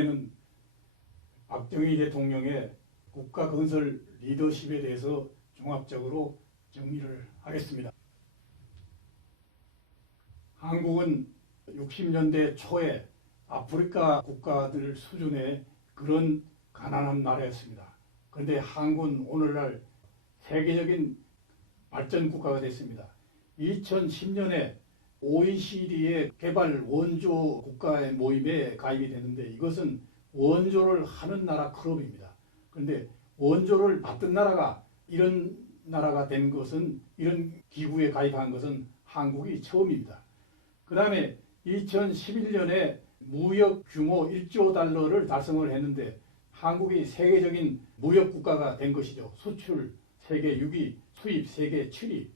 이번에는 박정희 대통령의 국가 건설 리더십에 대해서 종합적으로 정리를 하겠습니다. 한국은 60년대 초에 아프리카 국가들 수준의 그런 가난한 나라였습니다. 그런데 한국은 오늘날 세계적인 발전 국가가 됐습니다. 2010년에 OECD의 개발 원조 국가의 모임에 가입이 되는데 이것은 원조를 하는 나라 클럽입니다. 그런데 원조를 받던 나라가 이런 나라가 된 것은, 이런 기구에 가입한 것은 한국이 처음입니다. 그 다음에 2011년에 무역 규모 1조 달러를 달성을 했는데 한국이 세계적인 무역 국가가 된 것이죠. 수출 세계 6위, 수입 세계 7위.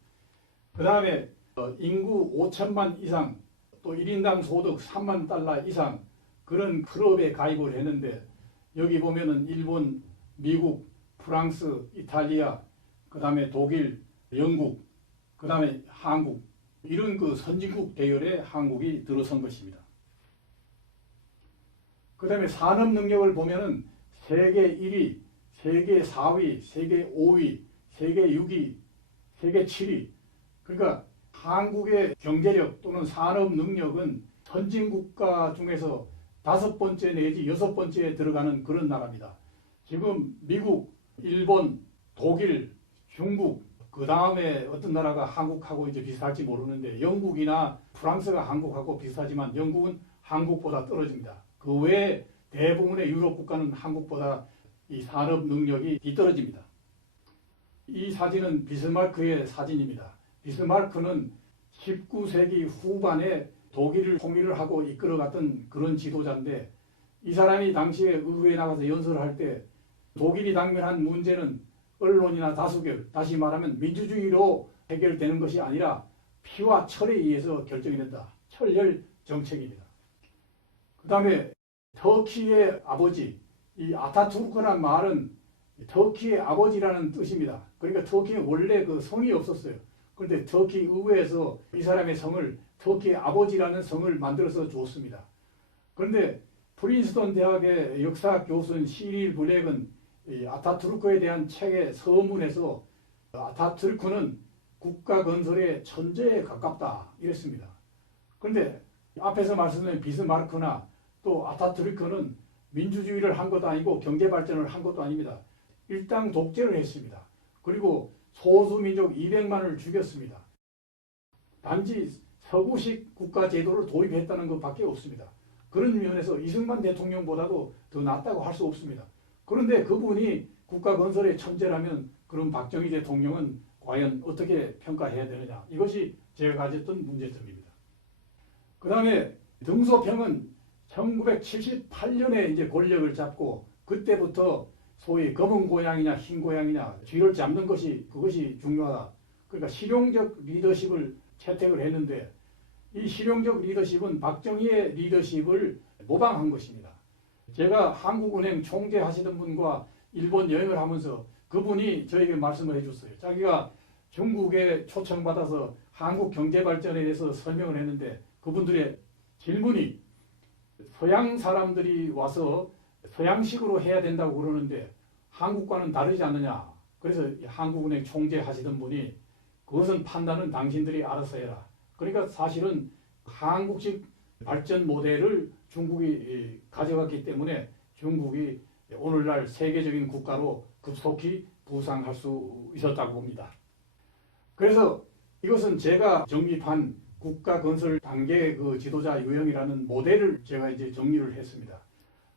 그 다음에 인구 5천만 이상, 또 1인당 소득 3만 달러 이상 그런 클럽에 가입을 했는데 여기 보면은 일본, 미국, 프랑스, 이탈리아, 그 다음에 독일, 영국, 그 다음에 한국, 이런 그 선진국 대열에 한국이 들어선 것입니다. 그 다음에 산업 능력을 보면은 세계 1위, 세계 4위, 세계 5위, 세계 6위, 세계 7위. 그러니까 한국의 경제력 또는 산업 능력은 선진국가 중에서 5번째 내지 6번째에 들어가는 그런 나라입니다. 지금 미국, 일본, 독일, 중국, 그 다음에 어떤 나라가 한국하고 이제 비슷할지 모르는데 영국이나 프랑스가 한국하고 비슷하지만 영국은 한국보다 떨어집니다. 그 외에 대부분의 유럽 국가는 한국보다 이 산업 능력이 뒤떨어집니다. 이 사진은 비스마르크의 사진입니다. 비스마르크는 19세기 후반에 독일을 통일을 하고 이끌어갔던 그런 지도자인데 이 사람이 당시에 의회에 나가서 연설을 할 때 독일이 당면한 문제는 언론이나 다수결, 다시 말하면 민주주의로 해결되는 것이 아니라 피와 철에 의해서 결정이 된다. 철혈 정책입니다. 그 다음에 터키의 아버지, 이 아타투르크란 말은 터키의 아버지라는 뜻입니다. 그러니까 터키는 원래 그 성이 없었어요. 그런데 터키 의회에서 이 사람의 성을 터키의 아버지라는 성을 만들어서 주었습니다. 그런데 프린스턴 대학의 역사 교수인 시릴 블랙은 이 아타투르크에 대한 책의 서문에서 아타투르크는 국가 건설의 천재에 가깝다 이랬습니다. 그런데 앞에서 말씀드린 비스마르크나 또 아타투르크는 민주주의를 한 것도 아니고 경제 발전을 한 것도 아닙니다. 일당 독재를 했습니다. 그리고 소수민족 200만을 죽였습니다. 단지 서구식 국가 제도를 도입했다는 것밖에 없습니다. 그런 면에서 이승만 대통령보다도 더 낫다고 할 수 없습니다. 그런데 그분이 국가 건설의 천재라면 그럼 박정희 대통령은 과연 어떻게 평가해야 되느냐. 이것이 제가 가졌던 문제점입니다. 그 다음에 등소평은 1978년에 이제 권력을 잡고 그때부터 소위 검은 고양이냐 흰 고양이냐 쥐를 잡는 것이 그것이 중요하다. 그러니까 실용적 리더십을 채택을 했는데 이 실용적 리더십은 박정희의 리더십을 모방한 것입니다. 제가 한국은행 총재 하시던 분과 일본 여행을 하면서 그분이 저에게 말씀을 해줬어요. 자기가 중국에 초청받아서 한국 경제발전에 대해서 설명을 했는데 그분들의 질문이 서양 사람들이 와서 서양식으로 해야 된다고 그러는데 한국과는 다르지 않느냐. 그래서 한국은행 총재 하시던 분이 그것은 판단은 당신들이 알아서 해라. 그러니까 사실은 한국식 발전 모델을 중국이 가져갔기 때문에 중국이 오늘날 세계적인 국가로 급속히 부상할 수 있었다고 봅니다. 그래서 이것은 제가 정립한 국가 건설 단계 그 지도자 유형이라는 모델을 제가 이제 정리를 했습니다.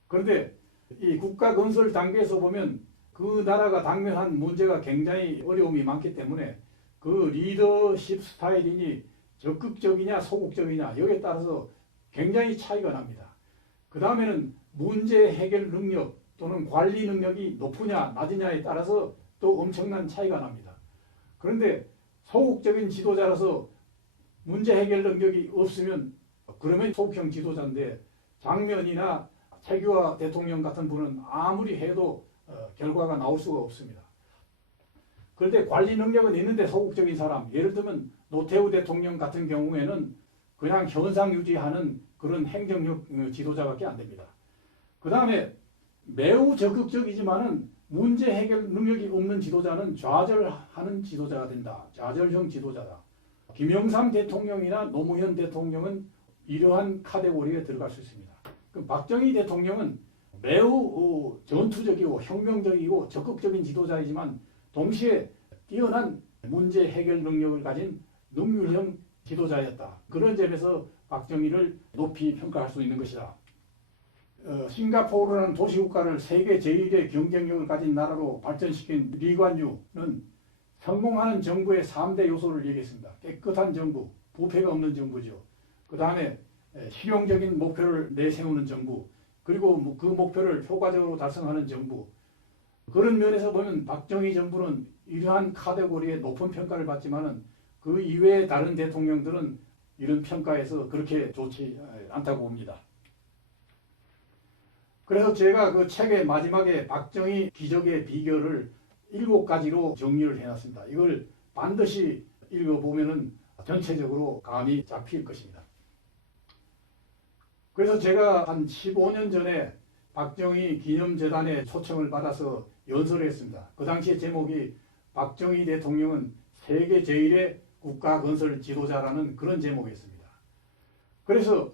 그런데 이 국가 건설 단계에서 보면 그 나라가 당면한 문제가 굉장히 어려움이 많기 때문에 그 리더십 스타일이니 적극적이냐 소극적이냐 여기에 따라서 굉장히 차이가 납니다. 그 다음에는 문제 해결 능력 또는 관리 능력이 높으냐 낮으냐에 따라서 또 엄청난 차이가 납니다. 그런데 소극적인 지도자라서 문제 해결 능력이 없으면 그러면 소극형 지도자인데 장면이나 최규하 대통령 같은 분은 아무리 해도 결과가 나올 수가 없습니다. 그런데 관리 능력은 있는데 소극적인 사람, 예를 들면 노태우 대통령 같은 경우에는 그냥 현상 유지하는 그런 행정력 지도자밖에 안 됩니다. 그 다음에 매우 적극적이지만은 문제 해결 능력이 없는 지도자는 좌절하는 지도자가 된다. 좌절형 지도자다. 김영삼 대통령이나 노무현 대통령은 이러한 카테고리에 들어갈 수 있습니다. 그럼 박정희 대통령은 매우 전투적이고 혁명적이고 적극적인 지도자이지만 동시에 뛰어난 문제 해결 능력을 가진 능률형 지도자였다. 그런 점에서 박정희를 높이 평가할 수 있는 것이다. 싱가포르라는 도시국가를 세계 제1의 경쟁력을 가진 나라로 발전시킨 리관유는 성공하는 정부의 3대 요소를 얘기했습니다. 깨끗한 정부, 부패가 없는 정부죠. 그 다음에 실용적인 목표를 내세우는 정부, 그리고 그 목표를 효과적으로 달성하는 정부. 그런 면에서 보면 박정희 정부는 이러한 카테고리에 높은 평가를 받지만은 그 이외의 다른 대통령들은 이런 평가에서 그렇게 좋지 않다고 봅니다. 그래서 제가 그 책의 마지막에 박정희 기적의 비결을 7가지로 정리를 해놨습니다. 이걸 반드시 읽어보면은 전체적으로 감이 잡힐 것입니다. 그래서 제가 한 15년 전에 박정희 기념재단에 초청을 받아서 연설을 했습니다. 그 당시의 제목이 박정희 대통령은 세계 제1의 국가건설 지도자라는 그런 제목이었습니다. 그래서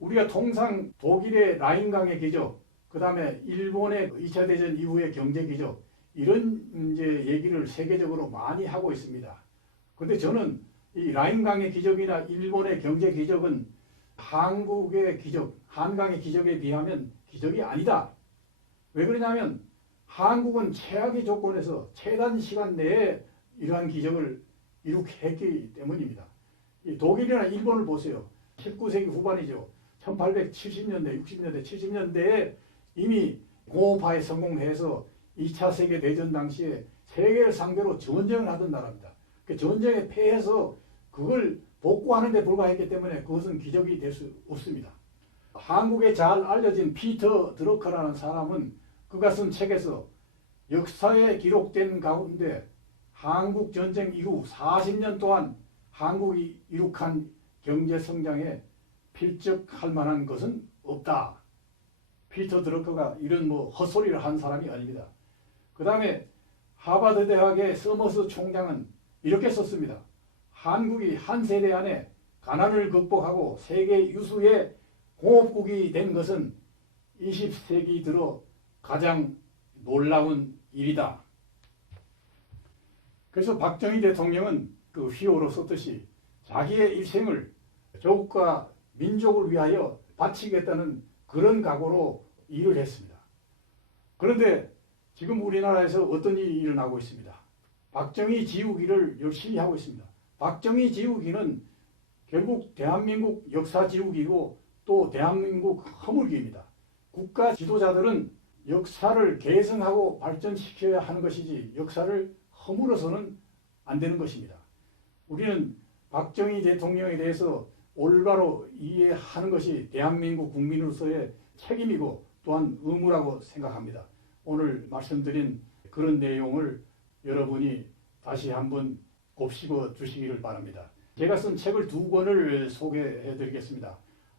우리가 통상 독일의 라인강의 기적, 그 다음에 일본의 2차 대전 이후의 경제 기적, 이런 이제 얘기를 세계적으로 많이 하고 있습니다. 그런데 저는 이 라인강의 기적이나 일본의 경제 기적은 한국의 기적, 한강의 기적에 비하면 기적이 아니다. 왜 그러냐면 한국은 최악의 조건에서 최단 시간 내에 이러한 기적을 이룩했기 때문입니다. 이 독일이나 일본을 보세요. 19세기 후반이죠. 1870년대, 60년대, 70년대에 이미 공업화에 성공해서 2차 세계대전 당시에 세계를 상대로 전쟁을 하던 나라입니다. 그 전쟁에 패해서 그걸 복구하는 데 불과했기 때문에 그것은 기적이 될 수 없습니다. 한국에 잘 알려진 피터 드러커라는 사람은 그가 쓴 책에서 역사에 기록된 가운데 한국 전쟁 이후 40년 동안 한국이 이룩한 경제 성장에 필적할 만한 것은 없다. 피터 드러커가 이런 헛소리를 한 사람이 아닙니다. 그 다음에 하버드 대학의 서머스 총장은 이렇게 썼습니다. 한국이 한 세대 안에 가난을 극복하고 세계 유수의 공업국이 된 것은 20세기 들어 가장 놀라운 일이다. 그래서 박정희 대통령은 그 휘호로 썼듯이 자기의 일생을 조국과 민족을 위하여 바치겠다는 그런 각오로 일을 했습니다. 그런데 지금 우리나라에서 어떤 일이 일어나고 있습니다. 박정희 지우기를 열심히 하고 있습니다. 박정희 지우기는 결국 대한민국 역사 지우기고 또 대한민국 허물기입니다. 국가 지도자들은 역사를 계승하고 발전시켜야 하는 것이지 역사를 허물어서는 안 되는 것입니다. 우리는 박정희 대통령에 대해서 올바로 이해하는 것이 대한민국 국민으로서의 책임이고 또한 의무라고 생각합니다. 오늘 말씀드린 그런 내용을 여러분이 다시 한번 곱씹어 주시기를 바랍니다. 제가 쓴 책을 2권을 소개해 드리겠습니다.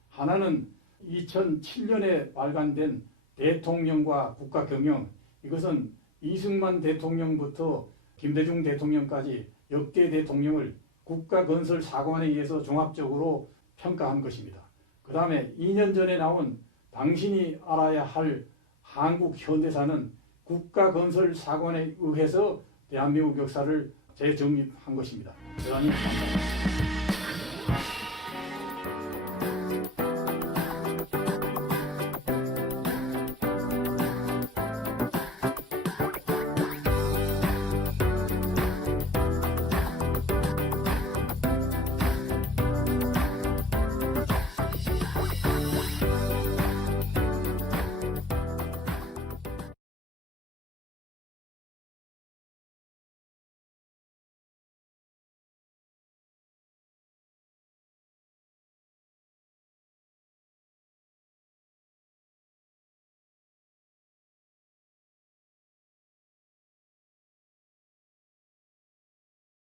하나는 2007년에 발간된 대통령과 국가경영, 이것은 이승만 대통령부터 김대중 대통령까지 역대 대통령을 국가건설사관에 의해서 종합적으로 평가한 것입니다. 그 다음에 2년 전에 나온 당신이 알아야 할 한국 현대사는 국가건설사관에 의해서 대한민국 역사를 재정립한 것입니다. 대단히 감사합니다.